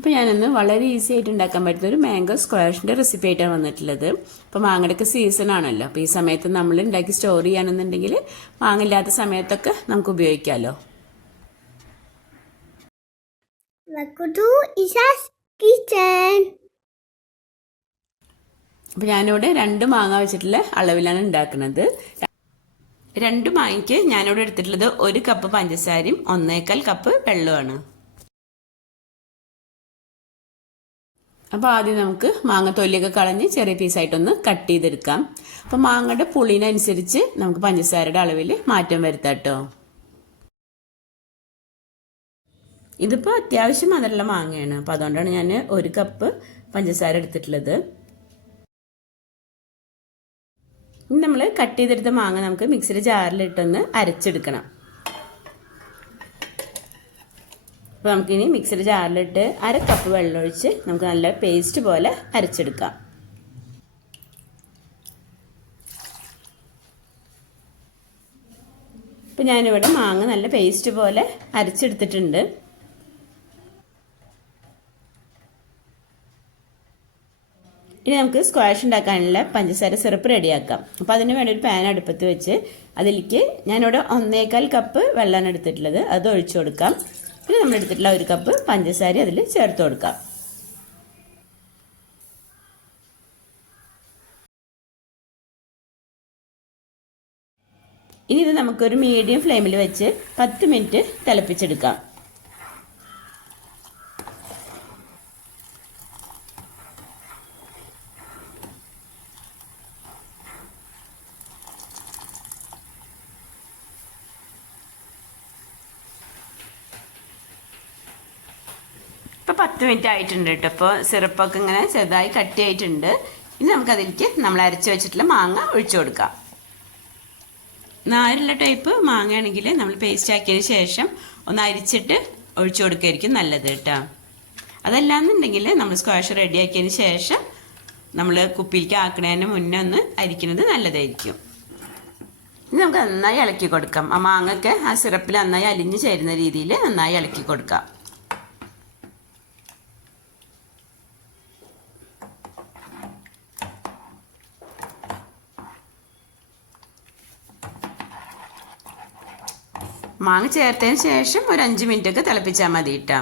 അപ്പോൾ ഞാനിന്ന് വളരെ ഈസി ആയിട്ട് ഉണ്ടാക്കാൻ പറ്റുന്ന ഒരു മാംഗോ സ്ക്വാഷിൻ്റെ റെസിപ്പി ആയിട്ടാണ് വന്നിട്ടുള്ളത്. അപ്പോൾ മാങ്ങയുടെയൊക്കെ സീസൺ ആണല്ലോ. അപ്പോൾ ഈ സമയത്ത് നമ്മൾ ഉണ്ടാക്കി സ്റ്റോർ ചെയ്യാനെന്നുണ്ടെങ്കിൽ മാങ്ങ ഇല്ലാത്ത സമയത്തൊക്കെ നമുക്ക് ഉപയോഗിക്കാമല്ലോ. അപ്പോൾ ഞാനിവിടെ 2 മാങ്ങ വെച്ചിട്ടുള്ള അളവിലാണ് ഉണ്ടാക്കുന്നത്. 2 മാങ്ങയ്ക്ക് ഞാനിവിടെ എടുത്തിട്ടുള്ളത് 1 കപ്പ് പഞ്ചസാരയും 1.25 കപ്പ് വെള്ളമാണ്. അപ്പോൾ ആദ്യം നമുക്ക് മാങ്ങ തൊലിയൊക്കെ കളഞ്ഞ് ചെറിയ പീസായിട്ടൊന്ന് കട്ട് ചെയ്തെടുക്കാം. അപ്പോൾ മാങ്ങയുടെ പുളിനനുസരിച്ച് നമുക്ക് പഞ്ചസാരയുടെ അളവിൽ മാറ്റം വരുത്താം കേട്ടോ. ഇതിപ്പോൾ അത്യാവശ്യം മധുരമുള്ള മാങ്ങയാണ്. അപ്പോൾ അതുകൊണ്ടാണ് ഞാൻ 1 കപ്പ് പഞ്ചസാര എടുത്തിട്ടുള്ളത്. ഇനി നമ്മൾ കട്ട് ചെയ്തെടുത്ത മാങ്ങ നമുക്ക് മിക്സിയുടെ ജാറിലിട്ടൊന്ന് അരച്ചെടുക്കണം. അപ്പോൾ നമുക്കിനി മിക്സിയുടെ ജാറിലിട്ട് 1/2 കപ്പ് വെള്ളമൊഴിച്ച് നമുക്ക് നല്ല പേസ്റ്റ് പോലെ അരച്ചെടുക്കാം. അപ്പോൾ ഞാനിവിടെ മാങ്ങ നല്ല പേസ്റ്റ് പോലെ അരച്ചെടുത്തിട്ടുണ്ട്. ഇനി നമുക്ക് സ്ക്വാഷ് ഉണ്ടാക്കാനുള്ള പഞ്ചസാര സിറപ്പ് റെഡിയാക്കാം. അപ്പോൾ അതിന് വേണ്ടി ഒരു പാൻ അടുപ്പത്ത് വെച്ച് അതിലേക്ക് ഞാനിവിടെ 1.25 കപ്പ് വെള്ളമാണ് എടുത്തിട്ടുള്ളത്. അത് ഒഴിച്ചു കൊടുക്കാം. പിന്നെ നമ്മൾ എടുത്തിട്ടുള്ള 1 കപ്പ് പഞ്ചസാര അതിൽ ചേർത്ത് കൊടുക്കാം. ഇനി ഇത് നമുക്കൊരു മീഡിയം ഫ്ലെയിമിൽ വെച്ച് 10 മിനിറ്റ് തിളപ്പിച്ചെടുക്കാം. ഇപ്പോൾ 10 മിനിറ്റ് ആയിട്ടുണ്ട് കേട്ടോ. അപ്പോൾ സിറപ്പൊക്കെ ഇങ്ങനെ ചെറുതായി കട്ടിയായിട്ടുണ്ട്. ഇനി നമുക്കതിലേക്ക് നമ്മൾ അരച്ച് വെച്ചിട്ടുള്ള മാങ്ങ ഒഴിച്ചു കൊടുക്കാം. നാരുള്ള ടൈപ്പ് മാങ്ങയാണെങ്കിൽ നമ്മൾ പേസ്റ്റ് ആക്കിയതിന് ശേഷം ഒന്ന് അരിച്ചിട്ട് ഒഴിച്ചു കൊടുക്കുകയായിരിക്കും നല്ലത് കേട്ടോ. അതല്ലാന്നുണ്ടെങ്കിൽ നമ്മൾ സ്ക്വാഷ് റെഡിയാക്കിയതിന് ശേഷം നമ്മൾ കുപ്പിയിലേക്ക് ആക്കുന്നതിന് മുന്നേ ഒന്ന് അരിക്കുന്നത് നല്ലതായിരിക്കും. ഇനി നമുക്ക് നന്നായി ഇളക്കി കൊടുക്കാം. ആ മാങ്ങയൊക്കെ ആ സിറപ്പിൽ നന്നായി അലിഞ്ഞു ചേരുന്ന രീതിയിൽ നന്നായി ഇളക്കി കൊടുക്കാം. മാങ്ങ ചേർത്തതിന് ശേഷം ഒരു 5 മിനിറ്റൊക്കെ തിളപ്പിച്ചാൽ മതി കേട്ടോ.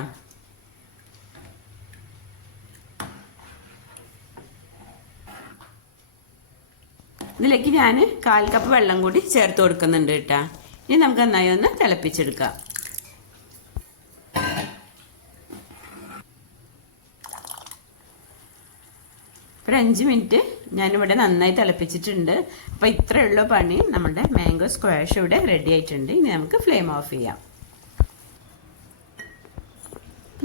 ഇതിലേക്ക് ഞാൻ 1/4 കപ്പ് വെള്ളം കൂടി ചേർത്ത് കൊടുക്കുന്നുണ്ട് കേട്ടോ. ഇനി നമുക്ക് നന്നായി ഒന്ന് തിളപ്പിച്ചെടുക്കാം. ഒരു 5 മിനിറ്റ് ഞാനിവിടെ നന്നായി തിളപ്പിച്ചിട്ടുണ്ട്. അപ്പോൾ ഇത്രയുള്ള പണി നമ്മുടെ മാംഗോ സ്ക്വാഷ് ഇവിടെ റെഡി ആയിട്ടുണ്ട്. ഇനി നമുക്ക് ഫ്ലെയിം ഓഫ് ചെയ്യാം.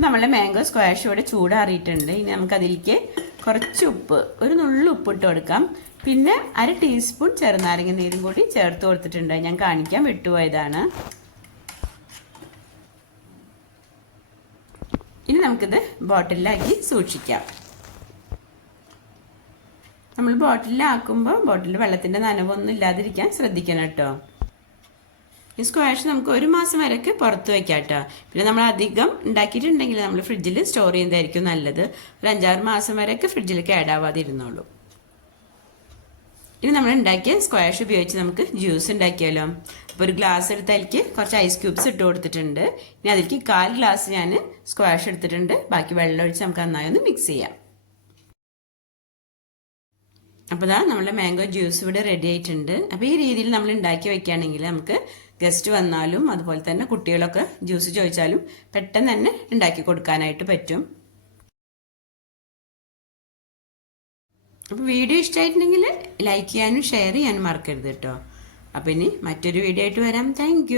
നമ്മുടെ മാംഗോ സ്ക്വാഷ് ഇവിടെ ചൂടാറിയിട്ടുണ്ട്. ഇനി നമുക്കതിലേക്ക് കുറച്ച് ഉപ്പ്, ഒരു നുള്ളു ഉപ്പ് ഇട്ട് കൊടുക്കാം. പിന്നെ 1/2 ടീസ്പൂൺ ചെറുനാരങ്ങ നീരും കൂടി ചേർത്ത് കൊടുത്തിട്ടുണ്ട്. ഞാൻ കാണിക്കാൻ വിട്ടുപോയതാണ്. ഇനി നമുക്കിത് ബോട്ടിലാക്കി സൂക്ഷിക്കാം. നമ്മൾ ബോട്ടിലാക്കുമ്പോൾ ബോട്ടിൽ വെള്ളത്തിൻ്റെ നനവൊന്നും ഇല്ലാതിരിക്കാൻ ശ്രദ്ധിക്കണം കേട്ടോ. ഈ സ്ക്വാഷ് നമുക്ക് 1 മാസം വരെയൊക്കെ പുറത്ത് വയ്ക്കാം കേട്ടോ. പിന്നെ നമ്മൾ അധികം ഉണ്ടാക്കിയിട്ടുണ്ടെങ്കിൽ നമ്മൾ ഫ്രിഡ്ജിൽ സ്റ്റോർ ചെയ്യുന്നതായിരിക്കും നല്ലത്. ഒരു 5-6 മാസം വരെയൊക്കെ ഫ്രിഡ്ജിൽ കേടാവാതെ ഇരുന്നോളൂ. ഇനി നമ്മൾ ഉണ്ടാക്കിയ സ്ക്വാഷ് ഉപയോഗിച്ച് നമുക്ക് ജ്യൂസ് ഉണ്ടാക്കിയാലോ. അപ്പോൾ ഒരു ഗ്ലാസ് എടുത്ത് അതിലേക്ക് കുറച്ച് ഐസ് ക്യൂബ്സ് ഇട്ട് കൊടുത്തിട്ടുണ്ട്. ഇനി അതിലേക്ക് 1/4 ഗ്ലാസ് ഞാൻ സ്ക്വാഷ് എടുത്തിട്ടുണ്ട്. ബാക്കി വെള്ളം ഒഴിച്ച് നമുക്ക് നന്നായി ഒന്ന് മിക്സ് ചെയ്യാം. അപ്പോൾ ഇതാ നമ്മുടെ മാംഗോ ജ്യൂസ് ഇവിടെ റെഡി ആയിട്ടുണ്ട്. അപ്പോൾ ഈ രീതിയിൽ നമ്മൾ ഉണ്ടാക്കി വെക്കുകയാണെങ്കിൽ നമുക്ക് ഗസ്റ്റ് വന്നാലും അതുപോലെ തന്നെ കുട്ടികളൊക്കെ ജ്യൂസ് ചോദിച്ചാലും പെട്ടെന്ന് തന്നെ ഉണ്ടാക്കി കൊടുക്കാനായിട്ട് പറ്റും. അപ്പോൾ വീഡിയോ ഇഷ്ടമായിട്ടുണ്ടെങ്കിൽ ലൈക്ക് ചെയ്യാനും ഷെയർ ചെയ്യാനും മറക്കരുത് കേട്ടോ. അപ്പോൾ ഇനി മറ്റൊരു വീഡിയോ ആയിട്ട് വരാം. താങ്ക്